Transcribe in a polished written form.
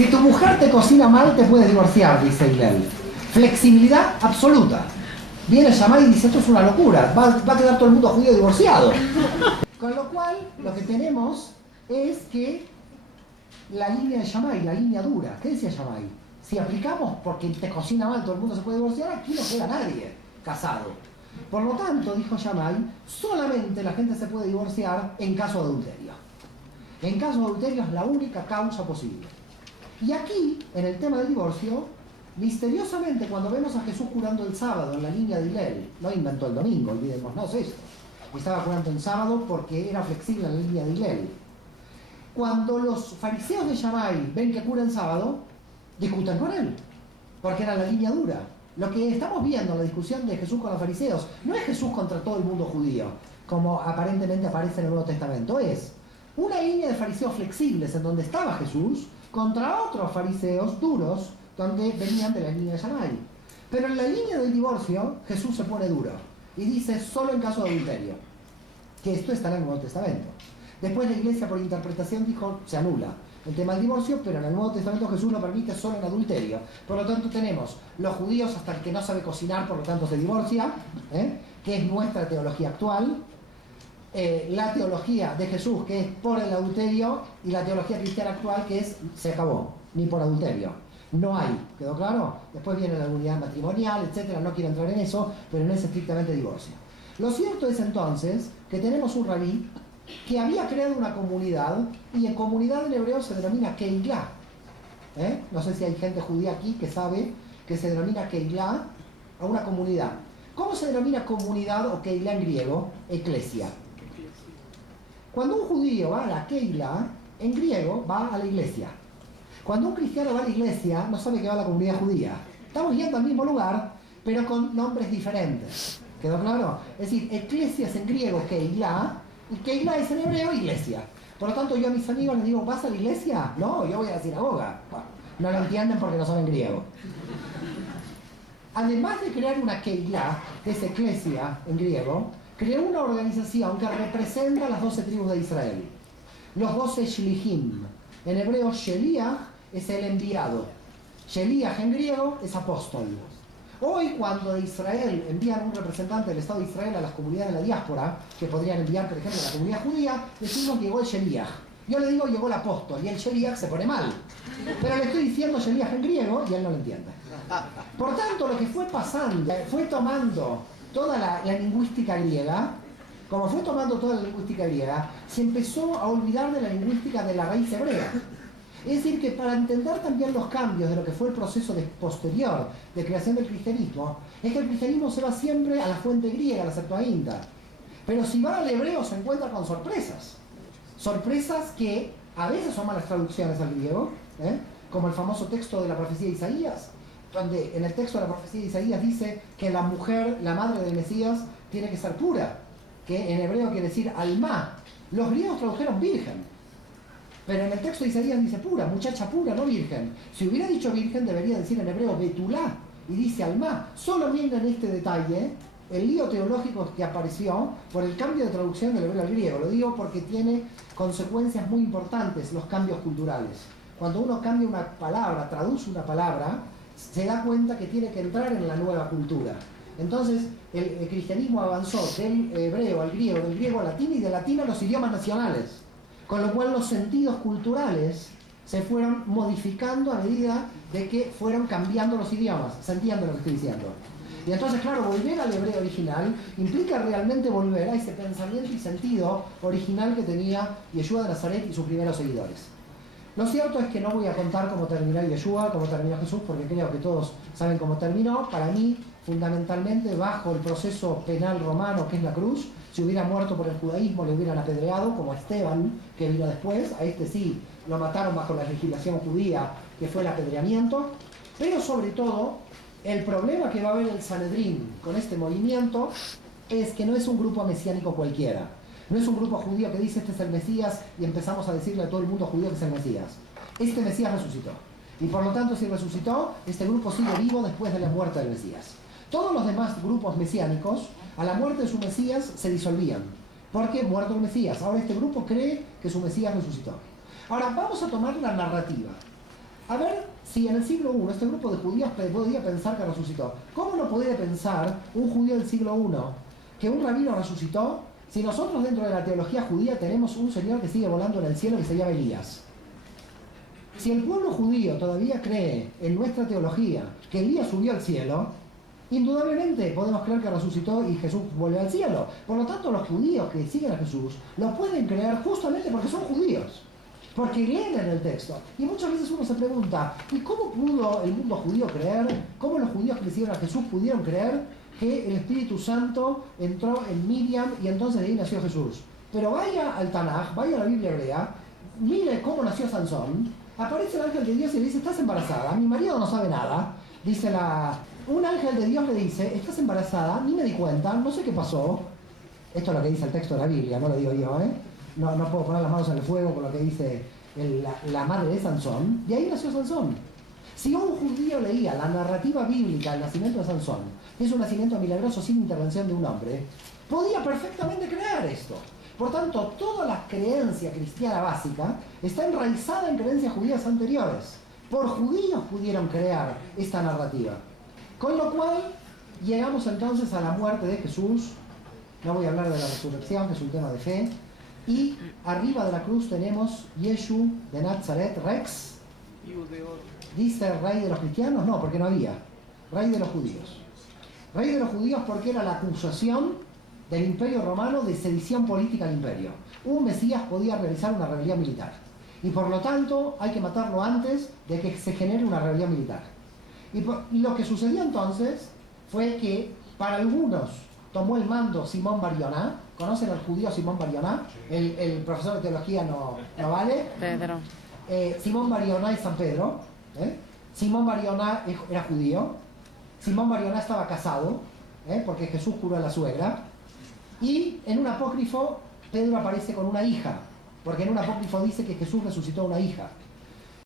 Si tu mujer te cocina mal, te puedes divorciar, dice Hillel. Flexibilidad absoluta. Viene Shammai y dice, esto es una locura, va a quedar todo el mundo judío divorciado. Con lo cual, lo que tenemos es que la línea de Shammai, la línea dura. ¿Qué decía Shammai? Si aplicamos porque te cocina mal, todo el mundo se puede divorciar, aquí no queda nadie casado. Por lo tanto, dijo Shammai, solamente la gente se puede divorciar en caso de adulterio. En caso de adulterio es la única causa posible. Y aquí, en el tema del divorcio, misteriosamente cuando vemos a Jesús curando el sábado en la línea de Hillel, no inventó el domingo, olvidémonos esto. Estaba curando el sábado porque era flexible en la línea de Hillel. Cuando los fariseos de Shammai ven que cura el sábado, discuten con él, porque era la línea dura. Lo que estamos viendo en la discusión de Jesús con los fariseos no es Jesús contra todo el mundo judío, como aparentemente aparece en el Nuevo Testamento, es una línea de fariseos flexibles en donde estaba Jesús contra otros fariseos duros donde venían de la línea de Shammai. Pero en la línea del divorcio Jesús se pone duro y dice solo en caso de adulterio, que esto está en el Nuevo Testamento. Después la Iglesia por interpretación dijo se anula el tema del divorcio, pero en el Nuevo Testamento Jesús lo permite solo en adulterio. Por lo tanto tenemos los judíos hasta el que no sabe cocinar, por lo tanto se divorcia, que es nuestra teología actual, la teología de Jesús que es por el adulterio y la teología cristiana actual que es se acabó, ni por adulterio. No hay, ¿quedó claro? Después viene la unidad matrimonial, etcétera, no quiero entrar en eso, pero no es estrictamente divorcio. Lo cierto es entonces que tenemos un rabí que había creado una comunidad, y en comunidad en hebreo se denomina Keilah. No sé si hay gente judía aquí que sabe que se denomina Keilah a una comunidad. ¿Cómo se denomina comunidad o Keilah en griego? Eclesia. Cuando un judío va a la Keilah, en griego va a la iglesia. Cuando un cristiano va a la iglesia, no sabe que va a la comunidad judía. Estamos yendo al mismo lugar, pero con nombres diferentes. ¿Quedó claro? Es decir, eclesia es en griego Keilah, y Keilah es en hebreo iglesia. Por lo tanto, yo a mis amigos les digo, ¿vas a la iglesia? No, yo voy a la sinagoga. Bueno, no lo entienden porque no saben griego. Además de crear una Keilah, que es eclesia en griego, creó una organización que representa las 12 tribus de Israel. Los 12 Shlihim. En hebreo, Sheliach es el enviado. Sheliach en griego es apóstol. Hoy, cuando de Israel envían un representante del Estado de Israel a las comunidades de la diáspora, que podrían enviar, por ejemplo, a la comunidad judía, decimos llegó el Sheliach. Yo le digo llegó el apóstol, y el Sheliach se pone mal. Pero le estoy diciendo Sheliach en griego y él no lo entiende. Por tanto, lo que fue pasando, fue tomando toda la lingüística griega, como fue tomando toda la lingüística griega, se empezó a olvidar de la lingüística de la raíz hebrea. Es decir, que para entender también los cambios de lo que fue el proceso posterior de creación del cristianismo, es que el cristianismo se va siempre a la fuente griega, a la Septuaginta. Pero si va al hebreo se encuentra con sorpresas. Sorpresas que a veces son malas traducciones al griego, como el famoso texto de la profecía de Isaías, donde en el texto de la profecía de Isaías dice que la mujer, la madre del Mesías, tiene que ser pura, que en hebreo quiere decir alma. Los griegos tradujeron virgen. Pero en el texto de Isaías dice pura, muchacha pura, no virgen. Si hubiera dicho virgen, debería decir en hebreo betulá, y dice alma. Solo miren este detalle, el lío teológico que apareció por el cambio de traducción del hebreo al griego. Lo digo porque tiene consecuencias muy importantes los cambios culturales. Cuando uno cambia una palabra, traduce una palabra, se da cuenta que tiene que entrar en la nueva cultura. Entonces, el cristianismo avanzó del hebreo al griego, del griego al latín y del latín a los idiomas nacionales. Con lo cual los sentidos culturales se fueron modificando a medida de que fueron cambiando los idiomas. ¿Se entiende lo que estoy diciendo? Y entonces, claro, volver al hebreo original implica realmente volver a ese pensamiento y sentido original que tenía Yeshua de Nazaret y sus primeros seguidores. Lo cierto es que no voy a contar cómo terminó Yeshua, cómo terminó Jesús, porque creo que todos saben cómo terminó. Para mí, fundamentalmente, bajo el proceso penal romano, que es la cruz. Si hubiera muerto por el judaísmo, le hubieran apedreado, como Esteban, que vino después. A este sí, lo mataron bajo la legislación judía, que fue el apedreamiento. Pero sobre todo, el problema que va a haber el Sanedrín con este movimiento es que no es un grupo mesiánico cualquiera. No es un grupo judío que dice este es el Mesías y empezamos a decirle a todo el mundo judío que es el Mesías. Este Mesías resucitó. Y por lo tanto, si resucitó, este grupo sigue vivo después de la muerte del Mesías. Todos los demás grupos mesiánicos, a la muerte de su Mesías, se disolvían. Porque muerto el Mesías. Ahora este grupo cree que su Mesías resucitó. Ahora vamos a tomar la narrativa. A ver si en el siglo I este grupo de judíos podía pensar que resucitó. ¿Cómo no podría pensar un judío del siglo I que un rabino resucitó si nosotros dentro de la teología judía tenemos un señor que sigue volando en el cielo que se llama Elías? Si el pueblo judío todavía cree en nuestra teología que Elías subió al cielo, indudablemente podemos creer que resucitó y Jesús volvió al cielo. Por lo tanto, los judíos que siguen a Jesús lo pueden creer justamente porque son judíos, porque leen en el texto. Y muchas veces uno se pregunta, ¿y cómo pudo el mundo judío creer? ¿Cómo los judíos que siguieron a Jesús pudieron creer que el Espíritu Santo entró en Miriam y entonces de ahí nació Jesús? Pero vaya al Tanaj, vaya a la Biblia hebrea, mire cómo nació Sansón. Aparece el ángel de Dios y le dice, estás embarazada, mi marido no sabe nada. Dice un ángel de Dios le dice, estás embarazada, ni me di cuenta, no sé qué pasó. Esto es lo que dice el texto de la Biblia, no lo digo yo, ¿eh? No puedo poner las manos en el fuego por lo que dice la madre de Sansón. De ahí nació Sansón. Si un judío leía la narrativa bíblica del nacimiento de Sansón, que es un nacimiento milagroso sin intervención de un hombre, podía perfectamente creer esto. Por tanto, toda la creencia cristiana básica está enraizada en creencias judías anteriores. Por judíos pudieron crear esta narrativa. Con lo cual, llegamos entonces a la muerte de Jesús. No voy a hablar de la resurrección, que es un tema de fe. Y arriba de la cruz tenemos Yeshu de Nazaret, Rex. ¿Dice rey de los cristianos? No, porque no había. Rey de los judíos. Rey de los judíos porque era la acusación del Imperio Romano de sedición política al imperio. Un Mesías podía realizar una rebelión militar. Y por lo tanto hay que matarlo antes de que se genere una rebelión militar. Y lo que sucedió entonces fue que para algunos tomó el mando Simón Bar Yoná. ¿Conocen al judío Simón Bar Yoná? El profesor de teología no vale. Pedro. Simón Bar Yoná es San Pedro. Simón Bar Yoná era judío. Simón Bar Yoná estaba casado, porque Jesús curó a la suegra. Y en un apócrifo Pedro aparece con una hija, porque en un apócrifo dice que Jesús resucitó a una hija.